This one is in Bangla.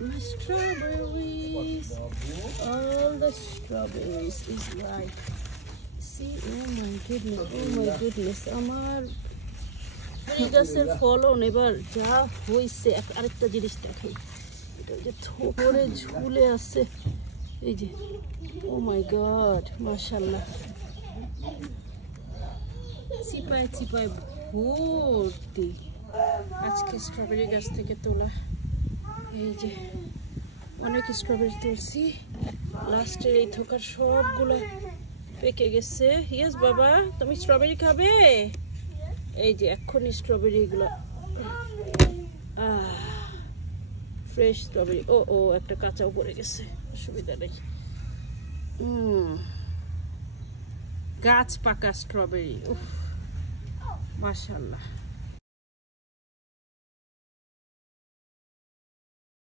My strawberries. All the strawberries is ripe. See, oh my goodness. আমার এই গাছের ফলন এবার যা হইছে। আরেকটা জিনিস দেখাই, এটা যে থোপরে ঝুলে আছে, এই যে, ও মাই গড, মাশাআল্লাহ, চিপায় চিপায় ভর্তি। আজকে স্ট্রবেরি গাছ থেকে তোলা, এই যে অনেক স্ট্রবেরি তুলছি, লাস্টের এই থোকার সবগুলো পেকে গেছে। ইয়েস বাবা, তুমি স্ট্রবেরি খাবে? এই যে এখনই স্ট্রবেরি গুলো, ফ্রেশ স্ট্রবেরি। ও একটা কাঁচাও পড়ে গেছে, অসুবিধা নেই। গাছ পাকা স্ট্রবেরি, উফ মাশাআল্লাহ।